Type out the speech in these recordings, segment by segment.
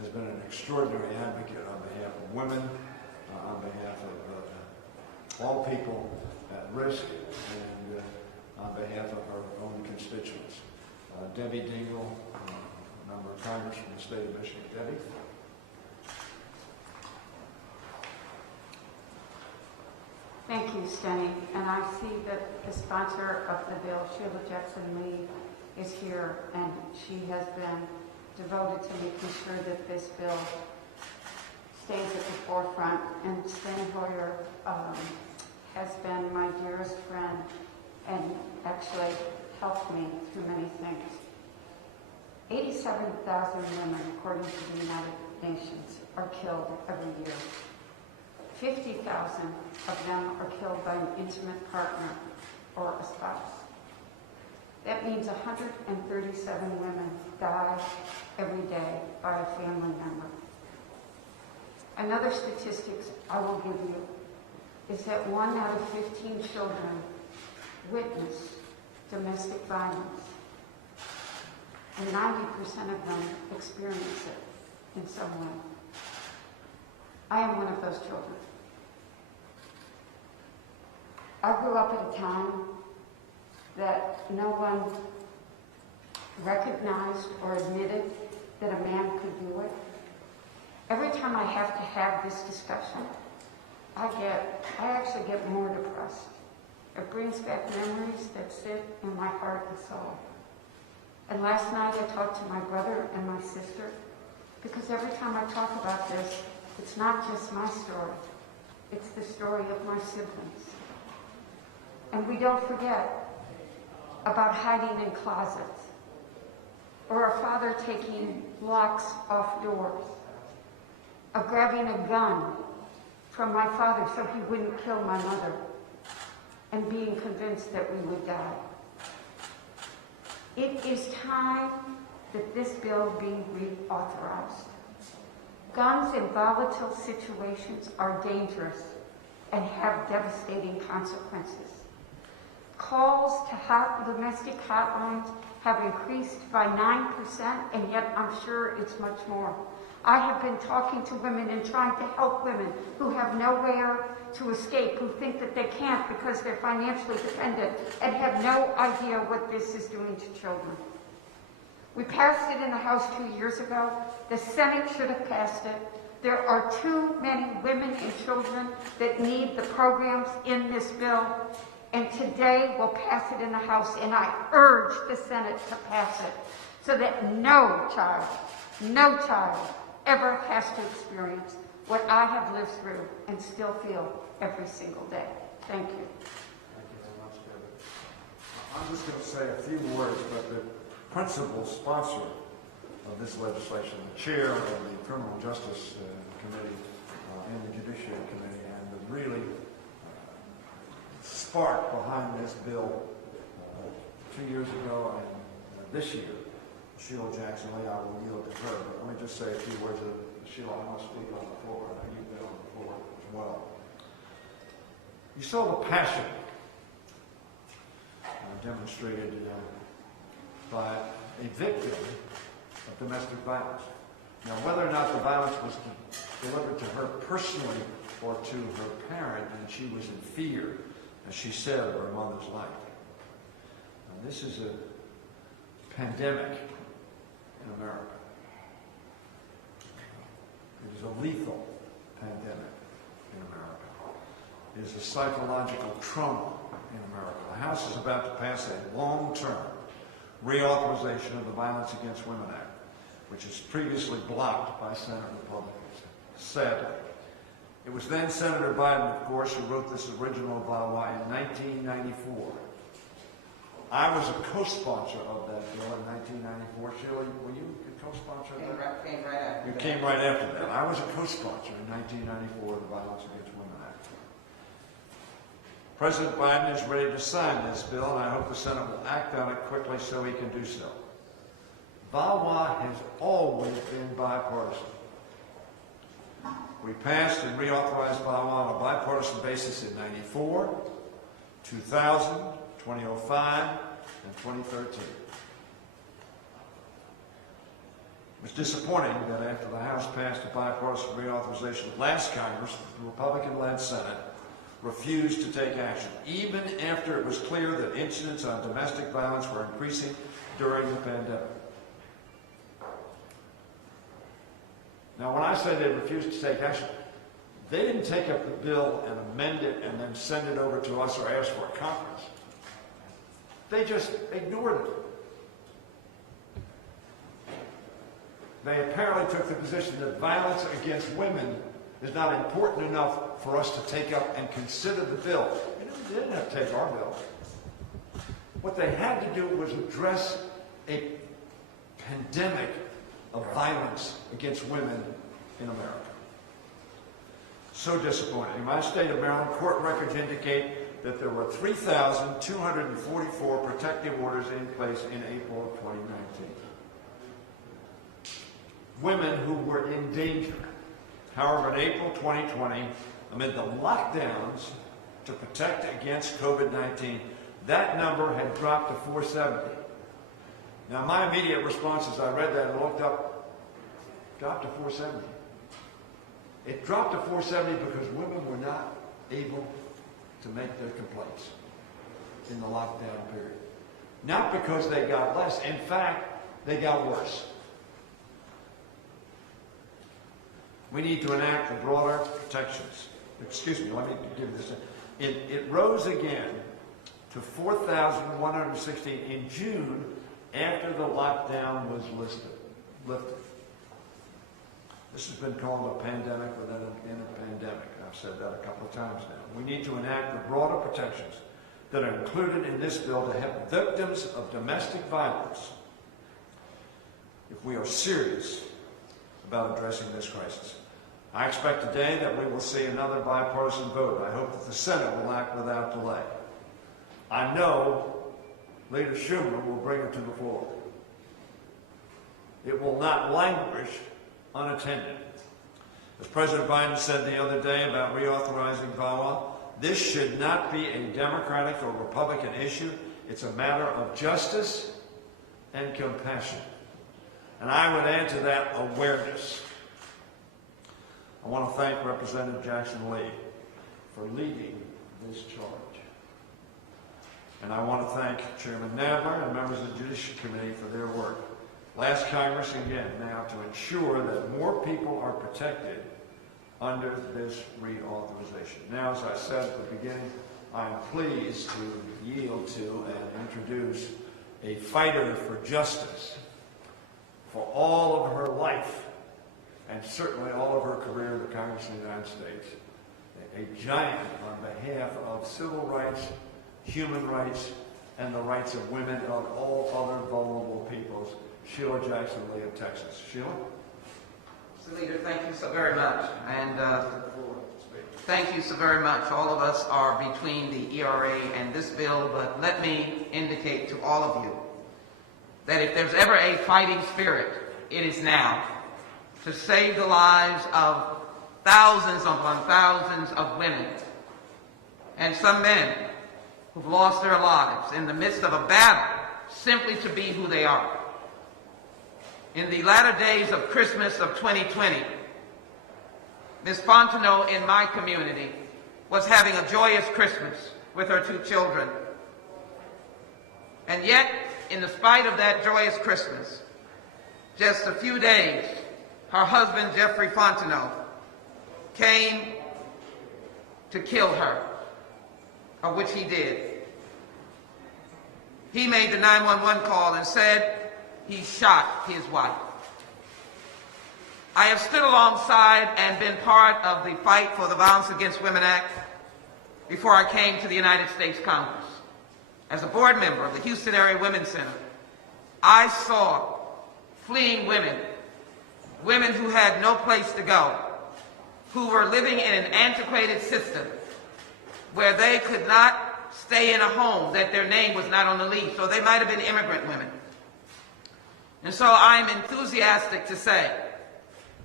has been an extraordinary advocate on behalf of women, on behalf of all people at risk, and on behalf of our own constituents. Debbie Dingell, member of Congress from the state of Michigan. Debbie? Thank you, Steny. And I see that the sponsor of the bill, Sheila Jackson Lee, is here, and she has been devoted to making sure that this bill stays at the forefront. And Steny Hoyer has been my dearest friend and actually helped me through many things. 87,000 women, according to the United Nations, are killed every year. 50,000 of them are killed by an intimate partner or a spouse. That means 137 women die every day by a family member. Another statistics I will give you is that 1 out of 15 children witness domestic violence, and 90% of them experience it in some way. I am one of those children. I grew up at a time that no one recognized or admitted that a man could do it. Every time I have to have this discussion, I actually get more depressed. It brings back memories that sit in my heart and soul. And last night I talked to my brother and my sister, because every time I talk about this, it's not just my story. It's the story of my siblings. And we don't forget about hiding in closets, or a father taking locks off doors, of grabbing a gun from my father so he wouldn't kill my mother, and being convinced that we would die. It is time that this bill be reauthorized. Guns in volatile situations are dangerous and have devastating consequences. Calls to domestic hotlines have increased by 9%, and yet I'm sure it's much more. I have been talking to women and trying to help women who have nowhere to escape, who think that they can't because they're financially dependent and have no idea what this is doing to children. We passed it in the House 2 years ago. The Senate should have passed it. There are too many women and children that need the programs in this bill, and today we'll pass it in the House, and I urge the Senate to pass it so that no child ever has to experience what I have lived through and still feel every single day. Thank you. Thank you very much, David. I'm just going to say a few words, but the principal sponsor of this legislation, the chair of the Criminal Justice Committee and the Judiciary Committee, and the really spark behind this bill 2 years ago and this year, Sheila Jackson Lee. I will yield to her, but let me just say a few words. Sheila, I want to speak on the floor. I know you've been on the floor as well. You saw the passion demonstrated by a victim of domestic violence. Now, whether or not the violence was delivered to her personally or to her parent, and she was in fear, as she said, of her mother's life. Now, this is a pandemic in America. It is a lethal pandemic in America. It is a psychological trauma in America. The House is about to pass a long-term reauthorization of the Violence Against Women Act, which was previously blocked by Senate Republicans, sadly. It was then Senator Biden, of course, who wrote this original VAWA in 1994. I was a co-sponsor of that bill in 1994. Sheila, were you a co-sponsor of that? Came right after. You came right after that. I was a co-sponsor in 1994 of the Violence Against Women Act. President Biden is ready to sign this bill, and I hope the Senate will act on it quickly so he can do so. VAWA has always been bipartisan. We passed and reauthorized VAWA on a bipartisan basis in 94, 2000, 2005, and 2013. It was disappointing that after the House passed a bipartisan reauthorization last Congress, the Republican-led Senate refused to take action, even after it was clear that incidents on domestic violence were increasing during the pandemic. Now, when I say they refused to take action, they didn't take up the bill and amend it and then send it over to us or ask for a conference. They just ignored it. They apparently took the position that violence against women is not important enough for us to take up and consider the bill. They didn't have to take our bill. What they had to do was address a pandemic of violence against women in America. So disappointing. In my state of Maryland, court records indicate that there were 3,244 protective orders in place in April of 2019. Women who were in danger. However, in April 2020, amid the lockdowns to protect against COVID-19, that number had dropped to 470. Now, my immediate response as I read that and looked up, dropped to 470. It dropped to 470 because women were not able to make their complaints in the lockdown period. Not because they got less. In fact, they got worse. We need to enact the broader protections. Excuse me, let me give this. It rose again to 4,116 in June after the lockdown was lifted. This has been called a pandemic within a pandemic. I've said that a couple of times now. We need to enact the broader protections that are included in this bill to help victims of domestic violence if we are serious about addressing this crisis. I expect today that we will see another bipartisan vote. I hope that the Senate will act without delay. I know Leader Schumer will bring it to the floor. It will not languish unattended. As President Biden said the other day about reauthorizing VAWA, this should not be a Democratic or Republican issue. It's a matter of justice and compassion. And I would add to that awareness. I want to thank Representative Jackson Lee for leading this charge. And I want to thank Chairman Nadler and members of the Judiciary Committee for their work. Last Congress again now to ensure that more people are protected under this reauthorization. Now, as I said at the beginning, I am pleased to yield to and introduce a fighter for justice for all of her life and certainly all of her career in the Congress of the United States. A giant on behalf of civil rights, human rights, and the rights of women and all other vulnerable peoples, Sheila Jackson Lee of Texas. Sheila? Mr. Leader, thank you so very much. And thank you so very much. All of us are between the ERA and this bill, but let me indicate to all of you that if there's ever a fighting spirit, it is now to save the lives of thousands upon thousands of women and some men who've lost their lives in the midst of a battle simply to be who they are. In the latter days of Christmas of 2020, Ms. Fontenot in my community was having a joyous Christmas with her two children. And yet, in spite of that joyous Christmas, just a few days, her husband, Jeffrey Fontenot, came to kill her, of which he did. He made the 911 call and said he shot his wife. I have stood alongside and been part of the fight for the Violence Against Women Act before I came to the United States Congress. As a board member of the Houston Area Women's Center, I saw fleeing women, women who had no place to go, who were living in an antiquated system where they could not stay in a home, that their name was not on the lease, so they might have been immigrant women. And so I'm enthusiastic to say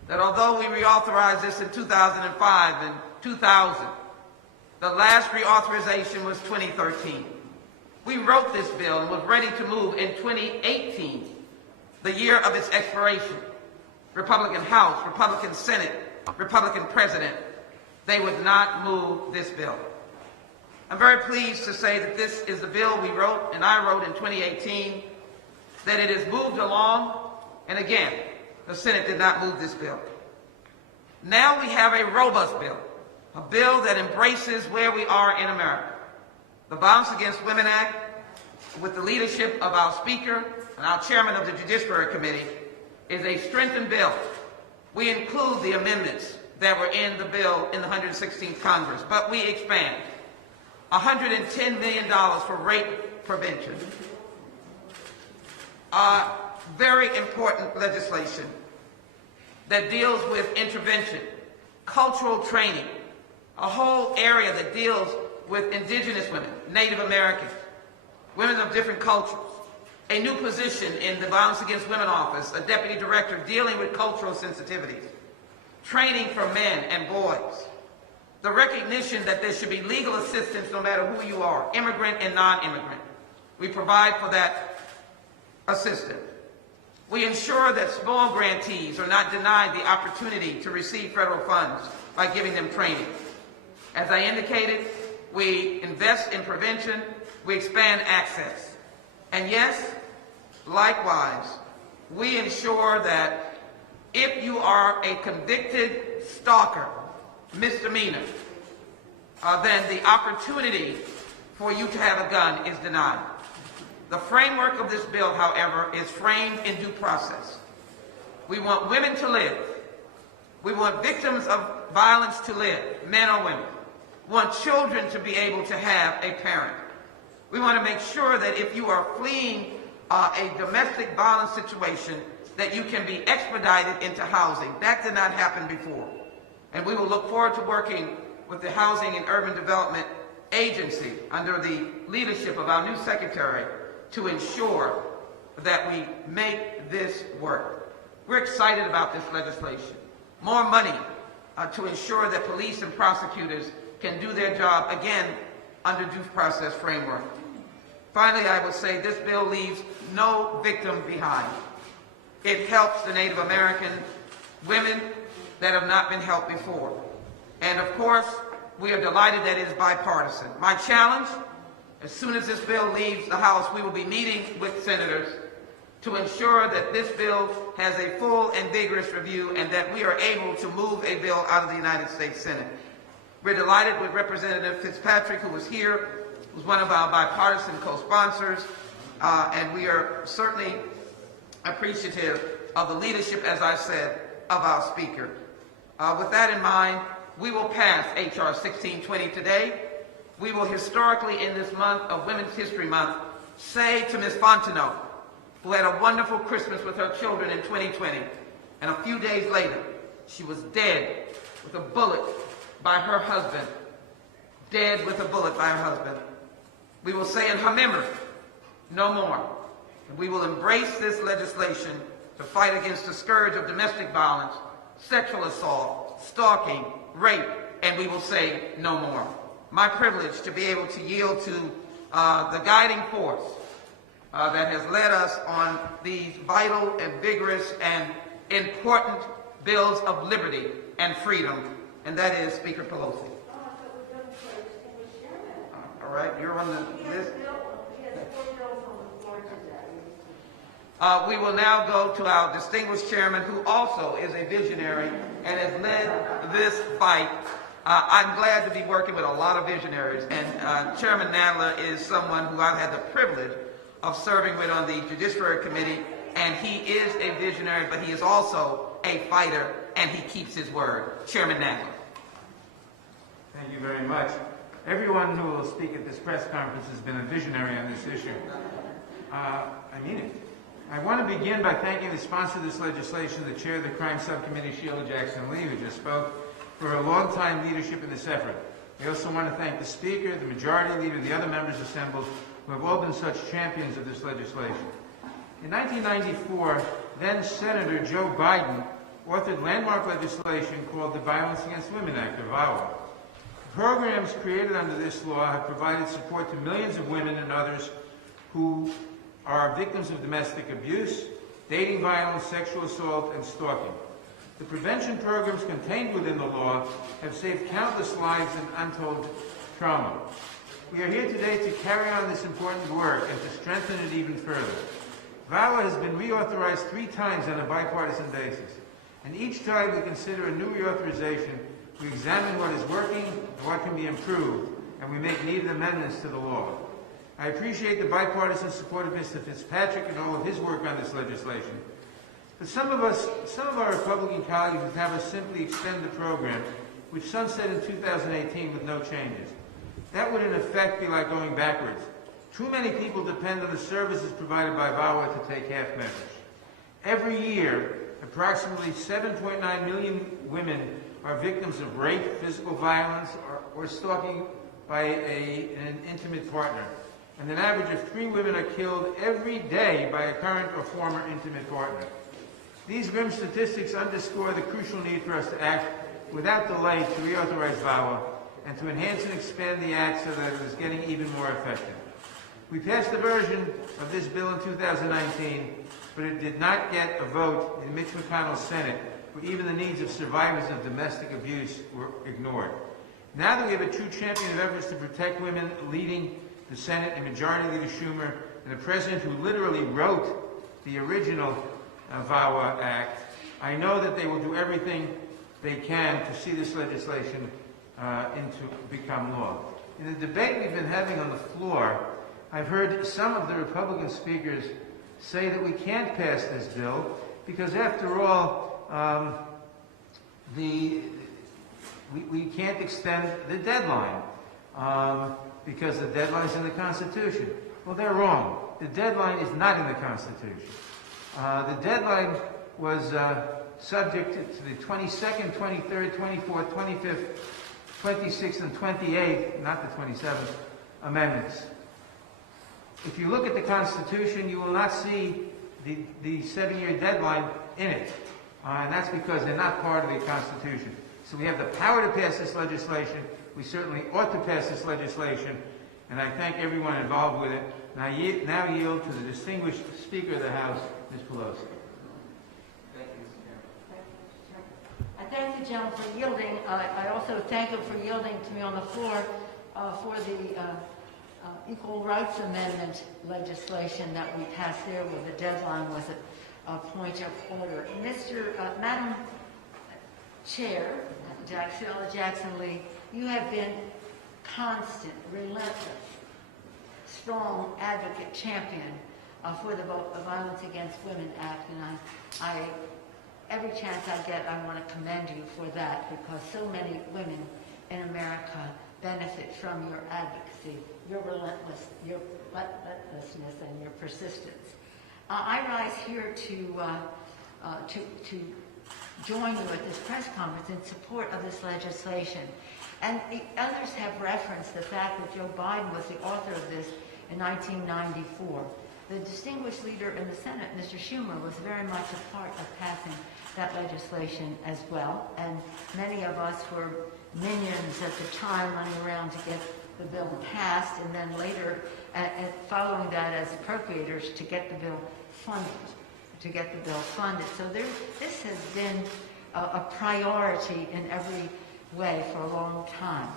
that although we reauthorized this in 2005 and 2000, the last reauthorization was 2013. We wrote this bill and was ready to move in 2018, the year of its expiration. Republican House, Republican Senate, Republican President, they would not move this bill. I'm very pleased to say that this is the bill we wrote, and I wrote in 2018, that it has moved along, and again, the Senate did not move this bill. Now we have a robust bill, a bill that embraces where we are in America. The Violence Against Women Act, with the leadership of our Speaker and our Chairman of the Judiciary Committee, is a strengthened bill. We include the amendments that were in the bill in the 116th Congress, but we expand $110 million for rape prevention. Very important legislation that deals with intervention, cultural training, a whole area that deals with indigenous women, Native Americans, women of different cultures, a new position in the Violence Against Women Office, a deputy director dealing with cultural sensitivities, training for men and boys, the recognition that there should be legal assistance no matter who you are, immigrant and non-immigrant. We provide for that assistance. We ensure that small grantees are not denied the opportunity to receive federal funds by giving them training. As I indicated, we invest in prevention, we expand access. And yes, likewise, we ensure that if you are a convicted stalker, misdemeanor, then the opportunity for you to have a gun is denied. The framework of this bill, however, is framed in due process. We want women to live. We want victims of violence to live, men or women. We want children to be able to have a parent. We want to make sure that if you are fleeing a domestic violence situation, that you can be expedited into housing. That did not happen before. And we will look forward to working with the Housing and Urban Development Agency under the leadership of our new secretary to ensure that we make this work. We're excited about this legislation. More money to ensure that police and prosecutors can do their job, again, under due process framework. Finally, I will say this bill leaves no victim behind. It helps the Native American women that have not been helped before. And of course, we are delighted that it is bipartisan. My challenge, as soon as this bill leaves the House, we will be meeting with senators to ensure that this bill has a full and vigorous review and that we are able to move a bill out of the United States Senate. We're delighted with Representative Fitzpatrick, who was here, who's one of our bipartisan co-sponsors, and we are certainly appreciative of the leadership, as I said, of our Speaker. With that in mind, we will pass H.R. 1620 today. We will historically, in this month of Women's History Month, say to Ms. Fontenot, who had a wonderful Christmas with her children in 2020, and a few days later, she was dead with a bullet by her husband, dead with a bullet by her husband. We will say in her memory, no more. And we will embrace this legislation to fight against the scourge of domestic violence, sexual assault, stalking, rape, and we will say no more. My privilege to be able to yield to the guiding force that has led us on these vital and vigorous and important bills of liberty and freedom, and that is Speaker Pelosi. All right, you're on the list. We will now go to our distinguished chairman, who also is a visionary and has led this fight. I'm glad to be working with a lot of visionaries, and Chairman Nadler is someone who I've had the privilege of serving with on the Judiciary Committee, and he is a visionary, but he is also a fighter, and he keeps his word. Chairman Nadler. Thank you very much. Everyone who will speak at this press conference has been a visionary on this issue. I mean it. I want to begin by thanking the sponsor of this legislation, the chair of the Crime Subcommittee, Sheila Jackson Lee, who just spoke, for her long-time leadership in this effort. I also want to thank the Speaker, the Majority Leader, and the other members assembled who have all been such champions of this legislation. In 1994, then-Senator Joe Biden authored landmark legislation called the Violence Against Women Act, or VAWA. Programs created under this law have provided support to millions of women and others who are victims of domestic abuse, dating violence, sexual assault, and stalking. The prevention programs contained within the law have saved countless lives and untold trauma. We are here today to carry on this important work and to strengthen it even further. VAWA has been reauthorized 3 times on a bipartisan basis, and each time we consider a new reauthorization, we examine what is working and what can be improved, and we make needed amendments to the law. I appreciate the bipartisan support of Mr. Fitzpatrick and all of his work on this legislation. But some of our Republican colleagues would have us simply extend the program, which sunset in 2018 with no changes. That would in effect be like going backwards. Too many people depend on the services provided by VAWA to take half measures. Every year, approximately 7.9 million women are victims of rape, physical violence, or stalking by an intimate partner. And an average of 3 women are killed every day by a current or former intimate partner. These grim statistics underscore the crucial need for us to act without delay to reauthorize VAWA and to enhance and expand the Act so that it is getting even more effective. We passed a version of this bill in 2019, but it did not get a vote in Mitch McConnell's Senate, where even the needs of survivors of domestic abuse were ignored. Now that we have a true champion of efforts to protect women leading the Senate and Majority Leader Schumer, and a president who literally wrote the original VAWA Act, I know that they will do everything they can to see this legislation become law. In the debate we've been having on the floor, I've heard some of the Republican speakers say that we can't pass this bill because, after all, we can't extend the deadline because the deadline's in the Constitution. Well, they're wrong. The deadline is not in the Constitution. The deadline was subject to the 22nd, 23rd, 24th, 25th, 26th, and 28th, not the 27th, amendments. If you look at the Constitution, you will not see the 7-year deadline in it. And that's because they're not part of the Constitution. So we have the power to pass this legislation. We certainly ought to pass this legislation. And I thank everyone involved with it. And I now yield to the distinguished Speaker of the House, Ms. Pelosi. Thank you, Mr. Chairman. I thank the gentleman for yielding. I also thank him for yielding to me on the floor for the Equal Rights Amendment legislation that we passed there, where the deadline was a point of order. Madam Chair, Sheila Jackson Lee, you have been constant, relentless, strong advocate, champion for the Violence Against Women Act, and I every chance I get, I want to commend you for that, because so many women in America benefit from your advocacy, your relentlessness, and your persistence. I rise here to join you at this press conference in support of this legislation. And others have referenced the fact that Joe Biden was the author of this in 1994. The distinguished leader in the Senate, Mr. Schumer, was very much a part of passing that legislation as well. And many of us were minions at the time, running around to get the bill passed, and then later, following that as appropriators, to get the bill funded. So this has been a priority in every way for a long time.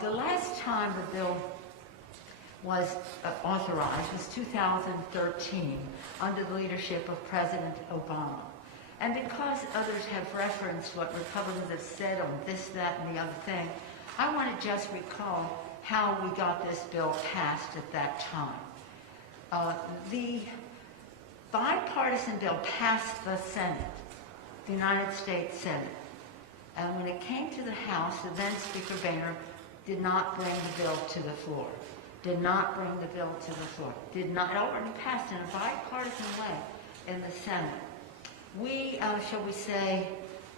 The last time the bill was authorized was 2013 under the leadership of President Obama. And because others have referenced what Republicans have said on this, that, and the other thing, I want to just recall how we got this bill passed at that time. The bipartisan bill passed the Senate, the United States Senate. And when it came to the House, the then Speaker Boehner did not bring the bill to the floor. It already passed in a bipartisan way in the Senate. We, shall we say,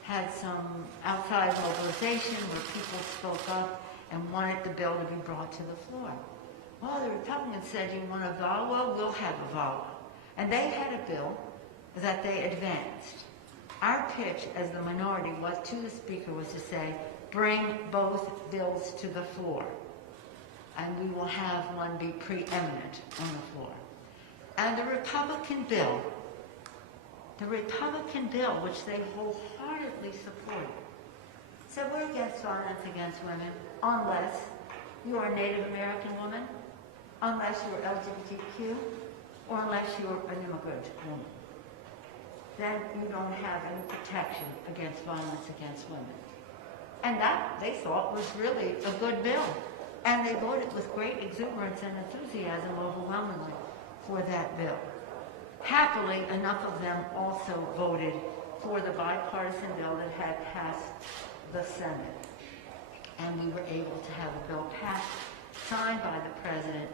had some outside mobilization where people spoke up and wanted the bill to be brought to the floor. Well, the Republicans said, you want a VAWA? We'll have a VAWA. And they had a bill that they advanced. Our pitch as the minority was to the Speaker was to say, bring both bills to the floor, and we will have one be preeminent on the floor. And the Republican bill the Republican bill, which they wholeheartedly supported, said we're against violence against women unless you are a Native American woman, unless you're LGBTQ, or unless you're an immigrant woman. Then you don't have any protection against violence against women. And that, they thought, was really a good bill. And they voted with great exuberance and enthusiasm overwhelmingly for that bill. Happily, enough of them also voted for the bipartisan bill that had passed the Senate. And we were able to have a bill passed, signed by the President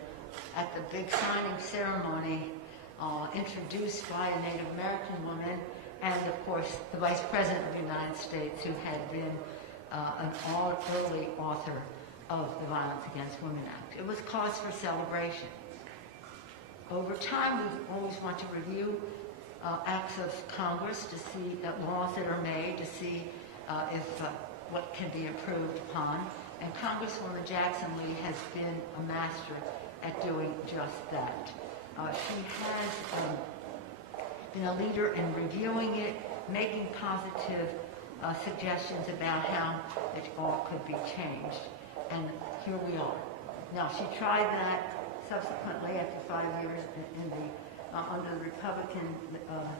at the big signing ceremony, introduced by a Native American woman, and of course the Vice President of the United States, who had been an early author of the Violence Against Women Act. It was cause for celebration. Over time, we always want to review acts of Congress to see laws that are made, to see if what can be improved upon. And Congresswoman Jackson Lee has been a master at doing just that. She has been a leader in reviewing it, making positive suggestions about how it all could be changed. And here we are. Now, she tried that subsequently after 5 years under the Republican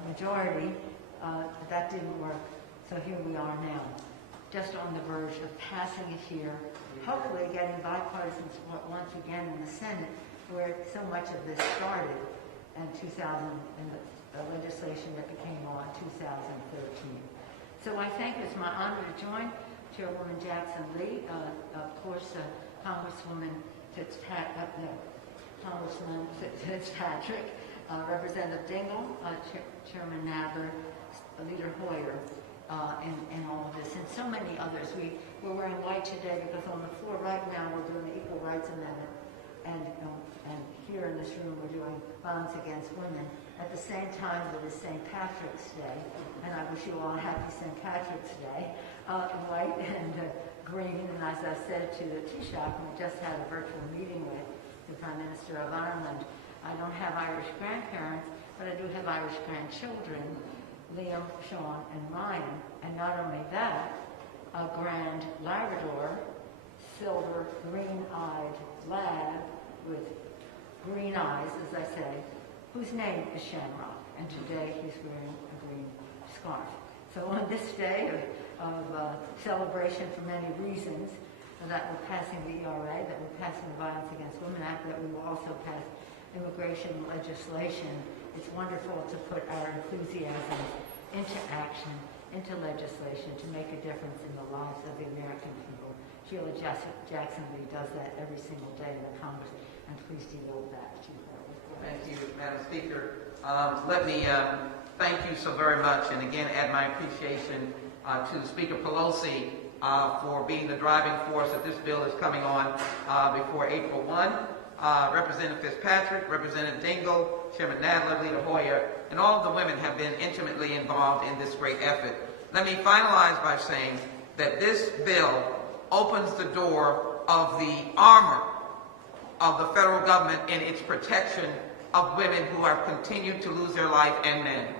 majority. That didn't work. So here we are now, just on the verge of passing it here, hopefully getting bipartisan support once again in the Senate, where so much of this started in 2000, in the legislation that became law in 2013. So I think it's my honor to join Chairwoman Jackson Lee, of course, Congresswoman Fitzpatrick, Representative Dingell, Chairman Nadler, Leader Hoyer, and all of this, and so many others. We're wearing white today because on the floor right now we're doing the Equal Rights Amendment, and here in this room we're doing violence against women. At the same time, it is St. Patrick's Day, and I wish you all a happy St. Patrick's Day, white and green. And as I said to the Taoiseach, we just had a virtual meeting with the Prime Minister of Ireland. I don't have Irish grandparents, but I do have Irish grandchildren, Liam, Sean, and Ryan. And not only that, a grand Labrador, silver, green-eyed lad with green eyes, as I say, whose name is Shamrock, and today he's wearing a green scarf. So on this day of celebration for many reasons, that we're passing the ERA, that we're passing the Violence Against Women Act, that we will also pass immigration legislation, it's wonderful to put our enthusiasm into action, into legislation, to make a difference in the lives of the American people. Sheila Jackson Lee does that every single day in the Congress, and please devote that to her. Thank you, Madam Speaker. Let me thank you so very much, and again add my appreciation to Speaker Pelosi for being the driving force that this bill is coming on before April 1. Representative Fitzpatrick, Representative Dingell, Chairman Nadler, Leader Hoyer, and all of the women have been intimately involved in this great effort. Let me finalize by saying that this bill opens the door of the armor of the federal government in its protection of women who have continued to lose their life, and men.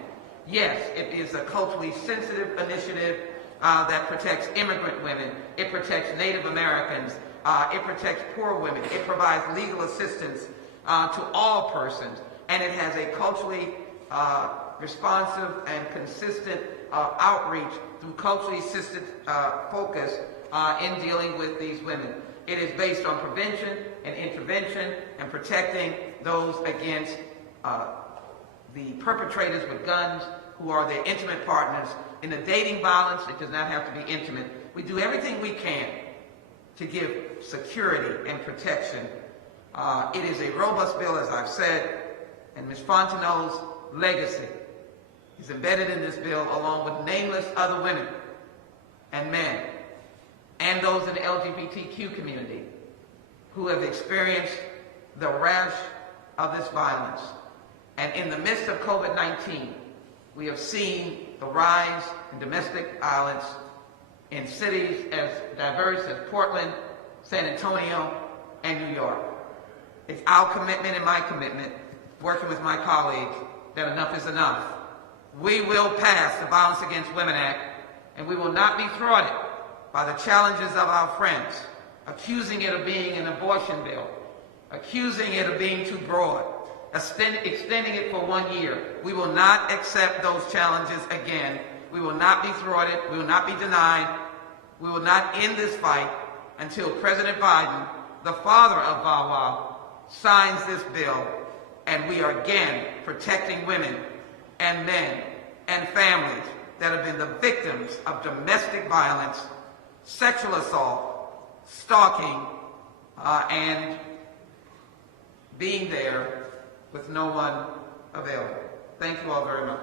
Yes, it is a culturally sensitive initiative that protects immigrant women. It protects Native Americans. It protects poor women. It provides legal assistance to all persons. And it has a culturally responsive and consistent outreach through culturally assisted focus in dealing with these women. It is based on prevention and intervention and protecting those against the perpetrators with guns who are their intimate partners. In the dating violence, it does not have to be intimate. We do everything we can to give security and protection. It is a robust bill, as I've said, and Ms. Fontenot's legacy is embedded in this bill along with nameless other women and men and those in the LGBTQ community who have experienced the rash of this violence. And in the midst of COVID-19, we have seen the rise in domestic violence in cities as diverse as Portland, San Antonio, and New York. It's our commitment and my commitment, working with my colleagues, that enough is enough. We will pass the Violence Against Women Act, and we will not be thwarted by the challenges of our friends, accusing it of being an abortion bill, accusing it of being too broad, extending it for 1 year. We will not accept those challenges again. We will not be thwarted. We will not be denied. We will not end this fight until President Biden, the father of VAWA, signs this bill, and we are again protecting women and men and families that have been the victims of domestic violence, sexual assault, stalking, and being there with no one available. Thank you all very much.